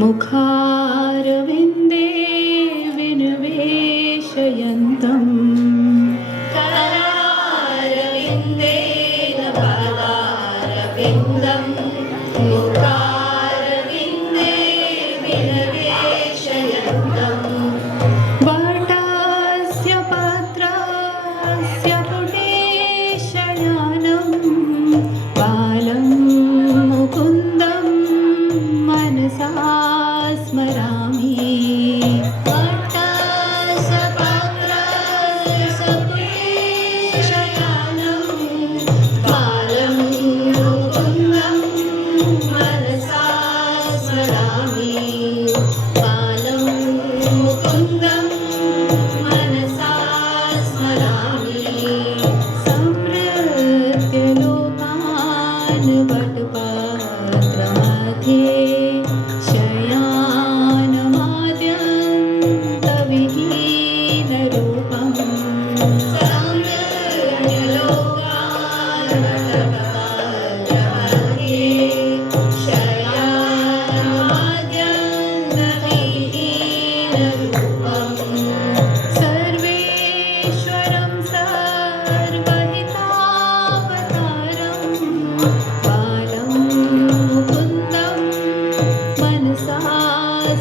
मुखारविन्दे विनिवेशयन्तम् करारविन्देन पादारविन्दं मुखारविन्दे विनिवेशयन्तम् वटस्य पत्रस्य पुटे शयानं बालं मुकुन्दं मनसा स्मरामि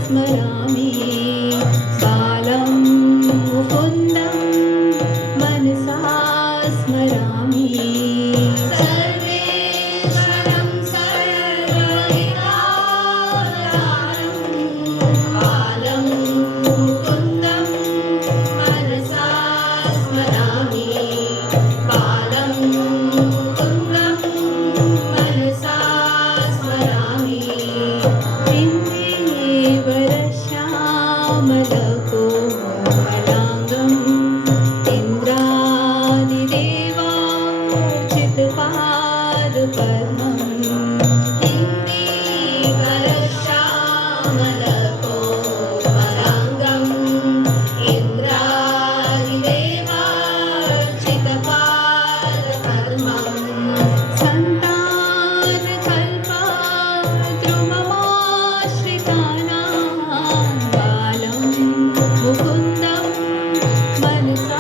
स्मरामि बालं मुकुन्दं मनसा स्मरामि सर्वेश्वरं सर्वहितावतारं बालं मुकुन्दं मनसा स्मरामि बालं मुकुन्दं मनसा स्मरामि श्यामलकोमलाङ्गम् इन्द्रादिदेवार्चितपादपद्मम् श्यामलकोमलाङ्गम् इन्द्रादिदेवार्चितपादपद्मम् मुकुन्दं मनसा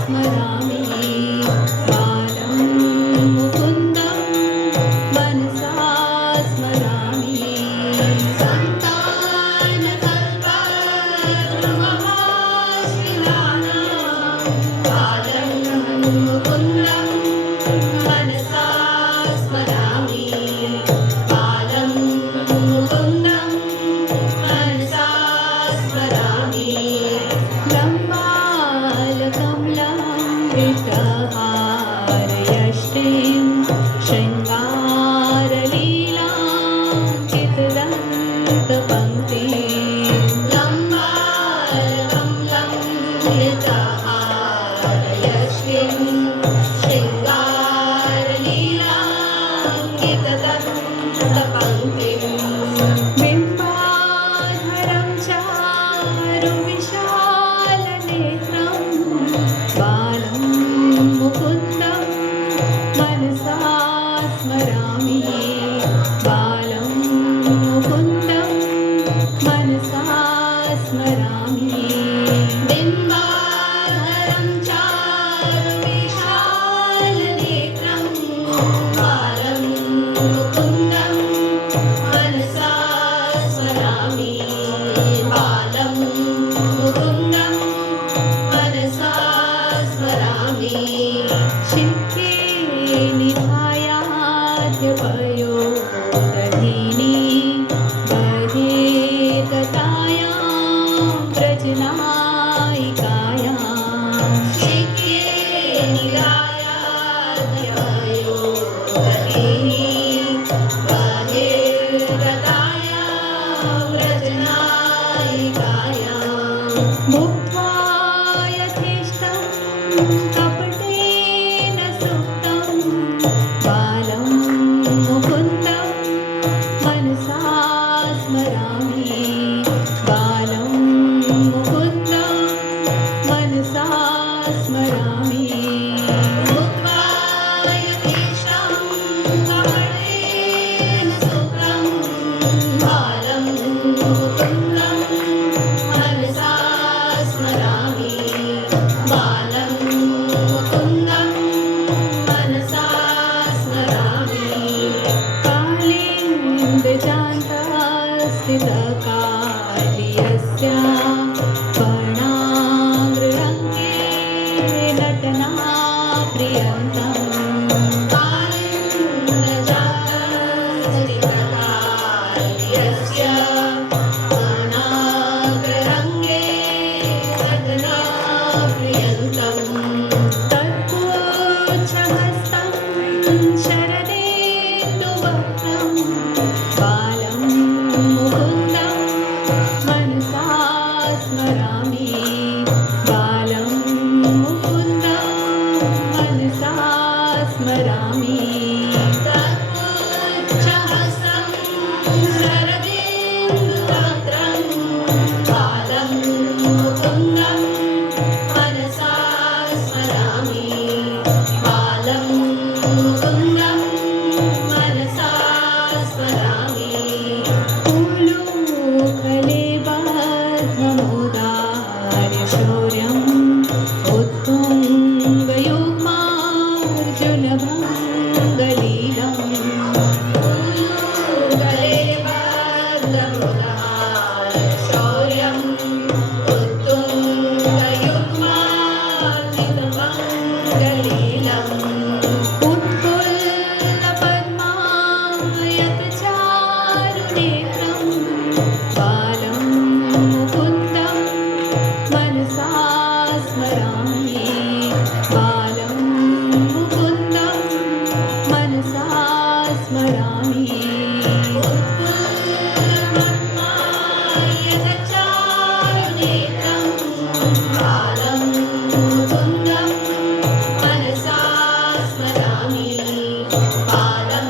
स्मरामि बालं मुकुन्दं मनसा स्मरामि सन्तानकल्पद्रुममाश्रितानां बालं मुकुन्दं मनसा स्मरामि बालं मुकुन्दं मनसा स्मरामि लम्बालकमलामृतहारयष्टिं शृङ्गारलीलां चितदन्तपङ्क्तिं लम्बालकमलम्बितहारयष्टिं शृङ्गारलीलाङ्कितदन्तपङ्क्तिं बिम्बाधरं चारुविशालनेत्रं बालं मुकुन्दं मनसा स्मरामि बालं मुकुन्दं मनसा स्मरामि बिम्बाधरं चारुविशालनेत्रं बालं मुकुन्दं मनसा स्मरामि बालं मुकुन्दं मनसा स्मरामि शिखे निधायाद्यपयोदधीनि बहिर्गतायां व्रजनायिकायां शिखे निरायाद्ययोगधीनि बहिर्गतायां व्रजनायिकायां भुक्त्वा यथेष्टं कपटेन सुप्तं बालं मुकुन्दं मनसा स्मरामि बालं मुकुन्दं मनसा स्मरामि भुक्त्वा यथेष्टं कपटेन सुप्तं बालं मनसा स्मरामि तत्पुच्छहस्तं शरदिन्दुवक्त्रं बालं मुकुन्दं मनसा स्मरामि बालं मुकुन्दं मनसा स्मरामि उलूखलेबद्धमुदार्य शौर्यम् उत्तुङ्गयुग्मार्जुनभङ्गलीलम् शौर्यम् उत्तुङ्गयुग्मार्जितमङ्गलीलम् उत्फुल्लपद्मायतचारुनेत्रं बालं मुकुन्दं मनसा स्मरामि बालं मुकुन्दं मनसा स्मरामि यदचारुनेत्रं बालं मुकुन्दं मनसा स्मरामि बालं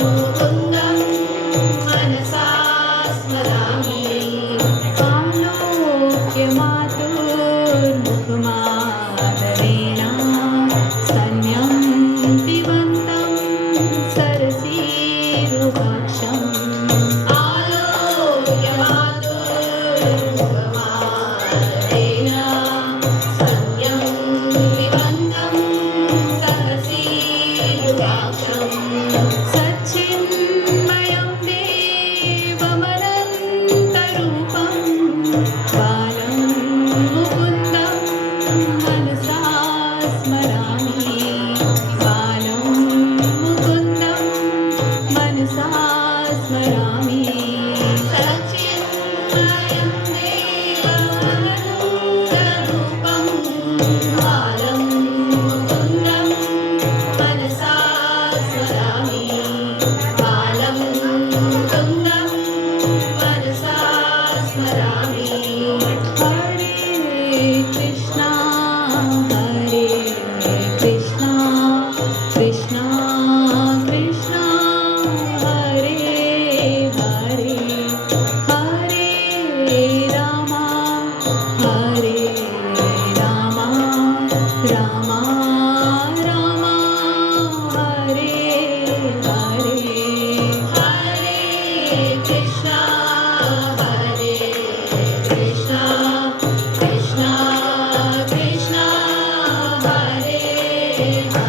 मुकुन्दं मनसा स्मरामि आलोक्यमातुर्मुखमादरेण स्तन्यं पिबन्तं सरसीरुहाक्षम् आलोक्यमातुर्मुखमादरेण स्तन्यं पिबन्तं सहसीरुहाक्षम् सच्चिन्मयं देवमनन्तरूपं बालं मुकुन्दं मनसा स्मरामि बालं मुकुन्दं मनसा स्मरामि सच्चिन्मयं देवमनन्तरूपं बालं मुकुन्दं मनसा स्मरामि बालं मुकुन्दं मनसा स्मरामि हरे कृष्णा कृष्णा कृष्णा हरे हरे हरे रामा रामा रामा हरे हरे हरे कृष्णा कृष्णा कृष्णा हरे हरे